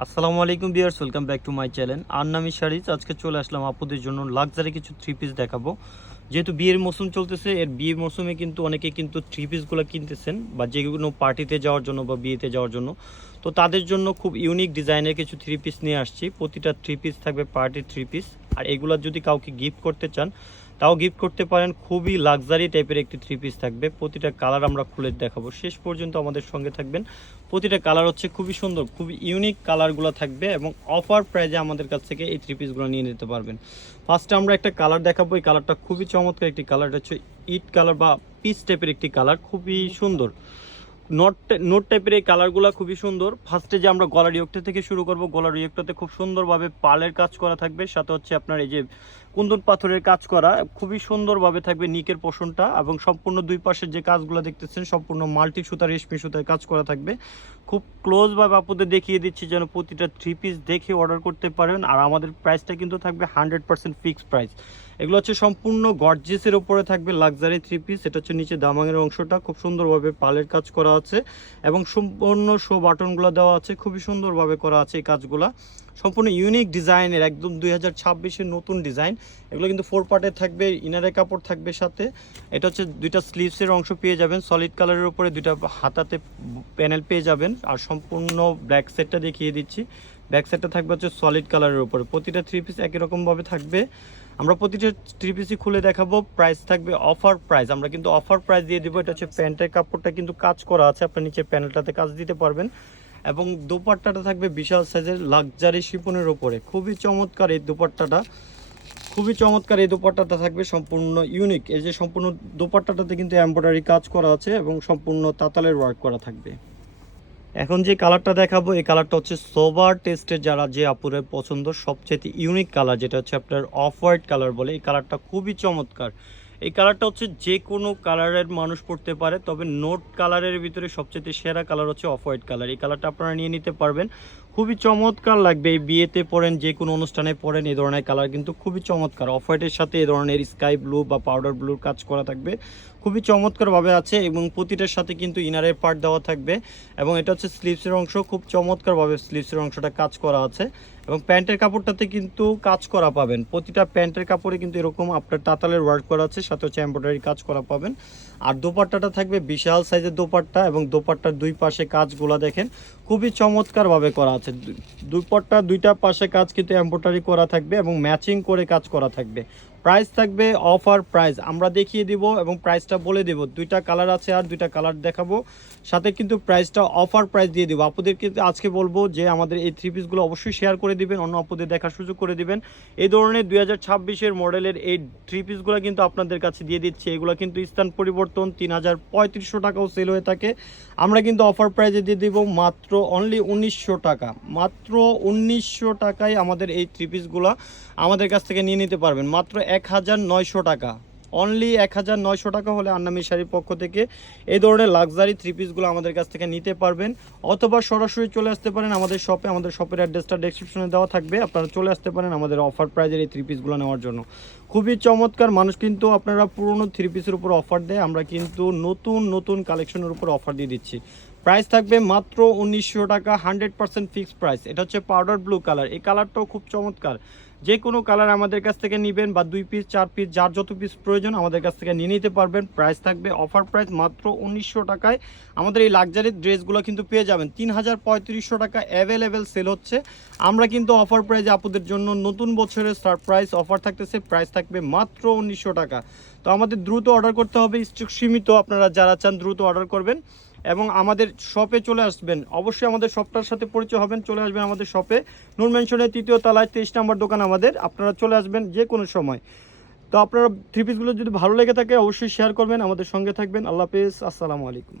আসসালামু আলাইকুম বিয়ার্স welcome back to my channel. আর নামি শাড়িজ আজকে চলে আসলাম আপুদের জন্য লাক্সারি কিছু থ্রি পিস দেখাবো। যেহেতু বিয়ের মৌসুম চলতেছে, এর বিয়ের মৌসুমে কিন্তু অনেকে কিন্তু থ্রি পিসগুলো কিনতেছেন, বা যে কোনো পার্টিতে যাওয়ার জন্য বা বিয়েতে যাওয়ার জন্য। তো তাদের জন্য খুব ইউনিক ডিজাইনের কিছু থ্রি পিস নিয়ে আসছি। প্রতিটা থ্রি পিস থাকবে পার্টির থ্রি পিস আর এগুলো যদি কাউকে গিফট করতে চান তাও গিফট করতে পারেন, খুবই লাক্সারি টাইপের একটি থ্রি পিস থাকবে। প্রতিটা কালার আমরা খুলে দেখাবো। শেষ পর্যন্ত আমাদের সঙ্গে থাকবেন। প্রতিটা কালার হচ্ছে খুবই সুন্দর, খুবই ইউনিক কালারগুলো থাকবে এবং অফার প্রাইজে আমাদের কাছ থেকে এই থ্রি পিসগুলো নিয়ে নিতে পারবেন। ফার্স্টে আমরা একটা কালার দেখাবো। এই কালারটা খুবই চমৎকার একটি কালার হচ্ছে ইট কালার বা পিচ টাইপের একটি কালার খুবই সুন্দর। নোট নোট টাইপের এই কালারগুলো খুবই সুন্দর। ফার্স্টে যে আমরা গলার ইয়োগটা থেকে শুরু করব গলার ইয়োগটাতে খুব সুন্দরভাবে পালের কাজ করা থাকবে। সাথে হচ্ছে আপনার এই যে কুন্দন পাথরের কাজ করা, খুবই সুন্দরভাবে থাকবে নিকের পোষণটা এবং সম্পূর্ণ দুই পাশের যে কাজগুলো দেখতেছেন, সম্পূর্ণ মাল্টি সুতা রেশমি সুতার কাজ করা থাকবে। খুব ক্লোজভাবে আপনাদের দেখিয়ে দিচ্ছি যেন প্রতিটা থ্রি পিস দেখে অর্ডার করতে পারেন। আর আমাদের প্রাইসটা কিন্তু থাকবে হান্ড্রেড পার্সেন্ট ফিক্সড প্রাইস এগুলো হচ্ছে সম্পূর্ণ গর্জিসের ওপরে থাকবে লাক্সারি থ্রি পিস এটা হচ্ছে নিচে দামাঙের অংশটা, খুব সুন্দরভাবে পালের কাজ করা আছে এবং সম্পূর্ণ শো বাটনগুলো দেওয়া আছে, খুবই সুন্দরভাবে করা আছে এই কাজগুলা। সম্পূর্ণ ইউনিক ডিজাইনের একদম দুই হাজার ছাব্বিশের নতুন ডিজাইন এগুলো কিন্তু ফোর পার্টে থাকবে ইনারের কাপড় থাকবে সাথে। এটা হচ্ছে দুইটা স্লিভসের অংশ পেয়ে যাবেন সলিড কালারের উপরে দুইটা হাতাতে প্যানেল পেয়ে যাবেন। আর সম্পূর্ণ ব্ল্যাক সেটটা দেখিয়ে দিচ্ছি। ব্যাক সেটটা থাকবে হচ্ছে সলিড কালারের উপরে। প্রতিটা থ্রি পিস একই রকমভাবে থাকবে। আমরা প্রতিটা থ্রি পিসই খুলে দেখাবো। প্রাইস থাকবে অফার প্রাইস আমরা কিন্তু অফার প্রাইস দিয়ে দিব। এটা হচ্ছে প্যান্টের কাপড়টা কিন্তু কাজ করা আছে। আপনার নিচে প্যানেলটাতে কাজ দিতে পারবেন। এবং দোপাট্টাটা থাকবে বিশাল সাইজের লাক্সারি শিপনের ওপরে খুবই চমৎকার এই দোপাট্টাটা। খুবই চমৎকার এই দোপাট্টাটা থাকবে। সম্পূর্ণ ইউনিক এই যে সম্পূর্ণ দোপাট্টাটাতে কিন্তু এমব্রয়ডারি কাজ করা আছে এবং সম্পূর্ণ তাতালের ওয়ার্ক করা থাকবে। এখন যে কালারটা দেখাবো, এই কালারটা হচ্ছে সোভার টেস্টের যারা যে আপুরের পছন্দ সবচেয়ে ইউনিক কালার যেটা হচ্ছে আপনার অফ হোয়াইট কালার বলে, এই কালারটা খুবই চমৎকার। এই কালারটা হচ্ছে যে কোনো কালারের মানুষ পড়তে পারে, তবে নোট কালারের ভিতরে সবচেয়ে সেরা কালার হচ্ছে অফ হোয়াইট কালার এই কালারটা আপনারা নিয়ে নিতে পারবেন। খুবই চমৎকার লাগবে এই বিয়েতে পড়েন যে কোনো অনুষ্ঠানে পড়েন এই ধরনের কালার কিন্তু খুবই চমৎকার। অফ হোয়াইটের সাথে এই ধরনের স্কাই ব্লু বা পাউডার ব্লুর কাজ করা থাকবে। খুবই চমৎকারভাবে আছে এবং প্রতিটার সাথে কিন্তু ইনারের পার্ট দেওয়া থাকবে এবং এটা হচ্ছে স্লিভসের অংশ। খুব চমৎকারভাবে স্লিভসের অংশটা কাজ করা আছে এবং প্যান্টের কাপড়টাতে কিন্তু কাজ করা পাবেন। প্রতিটা প্যান্টের কাপড়ে কিন্তু এরকম আপনার তাতালের ওয়ার্ক করা আছে, সাথে হচ্ছে এমব্রয়ডারি কাজ করা পাবেন। আর দোপাট্টাটা থাকবে বিশাল সাইজের দোপাট্টা এবং দোপাট্টার দুই পাশে কাজগুলো দেখেন, খুবই চমৎকারভাবে করা আছে দুপাট্টা, দুইটা পাশে কাজ কিন্তু এমব্রয়ডারি করা থাকবে এবং ম্যাচিং করে কাজ করা থাকবে। প্রাইস থাকবে অফার প্রাইস আমরা দেখিয়ে দিব এবং প্রাইসটা বলে দেব। দুইটা কালার আছে আর দুইটা কালার দেখাবো। সাথে কিন্তু প্রাইসটা অফার প্রাইস দিয়ে দেবো। আপুদেরকে আজকে বলব যে আমাদের এই থ্রি পিসগুলো অবশ্যই শেয়ার করে দিবেন, অন্য আপুদের দেখার সুযোগ করে দিবেন। এই ধরনের দুই হাজার ছাব্বিশের মডেলের এই থ্রি পিসগুলো কিন্তু আপনাদের কাছে দিয়ে দিচ্ছি। এগুলো কিন্তু স্থান পরিবর্তন, তিন হাজার পঁয়ত্রিশশো টাকাও সেল হয়ে থাকে। আমরা কিন্তু অফার প্রাইজে দিয়ে দিব মাত্র অনলি উনিশশো টাকা। মাত্র উনিশশো টাকায় আমাদের এই থ্রি পিসগুলো আমাদের কাছ থেকে নিয়ে নিতে পারবেন। মাত্র এক হাজার নয়শো টাকা। অনলি এক হাজার নয়শো টাকা হলে আন্নামি শাড়ির পক্ষ থেকে এই ধরনের লাক্সারি থ্রি পিসগুলো আমাদের কাছ থেকে নিতে পারবেন। অথবা সরাসরি চলে আসতে পারেন আমাদের শপে আমাদের শপের অ্যাড্রেসটা ডেসক্রিপশনে দেওয়া থাকবে। আপনারা চলে আসতে পারেন আমাদের অফার প্রাইজের এই থ্রি পিসগুলো নেওয়ার জন্য। খুবই চমৎকার। মানুষ কিন্তু আপনারা পুরনো থ্রি পিসের উপর অফার দেয়। আমরা কিন্তু নতুন নতুন কালেকশনের উপর অফার দিয়ে দিচ্ছি। প্রাইস থাকবে মাত্র উনিশশো টাকা, হান্ড্রেড পার্সেন্ট ফিক্সড প্রাইস। এটা হচ্ছে পাউডার ব্লু কালার। এই কালারটাও খুব চমৎকার। যে কোনো কালার আমাদের কাছ থেকে নেবেন বা দুই পিস চার পিস যার যত পিস প্রয়োজন আমাদের কাছ থেকে নিয়ে নিতে পারবেন। প্রাইস থাকবে অফার প্রাইস মাত্র উনিশশো টাকায়। আমাদের এই লাক্সারি ড্রেসগুলো কিন্তু পেয়ে যাবেন। তিন হাজার পঁয়ত্রিশশো টাকা অ্যাভেলেবেল সেল হচ্ছে। আমরা কিন্তু অফার প্রাইজে আপুদের জন্য নতুন বছরের সারপ্রাইজ অফার থাকতেছে। প্রাইস থাকবে মাত্র উনিশশো টাকা। তো আমাদের দ্রুত অর্ডার করতে হবে। স্টক সীমিত আপনারা যারা চান দ্রুত অর্ডার করবেন। এবং আমাদের শপে চলে আসবেন। অবশ্যই আমাদের শপটার সাথে পরিচয় হবেন, চলে আসবেন আমাদের শপে নূর মেনশনের তৃতীয় তলায় তেইশ নম্বর দোকান আমাদের, আপনারা চলে আসবেন যে কোনো সময়। তো আপনারা থ্রি পিসগুলো যদি ভালো লেগে থাকে, অবশ্যই শেয়ার করবেন, আমাদের সঙ্গে থাকবেন। আল্লাহ হাফেজ, আসসালামু আলাইকুম।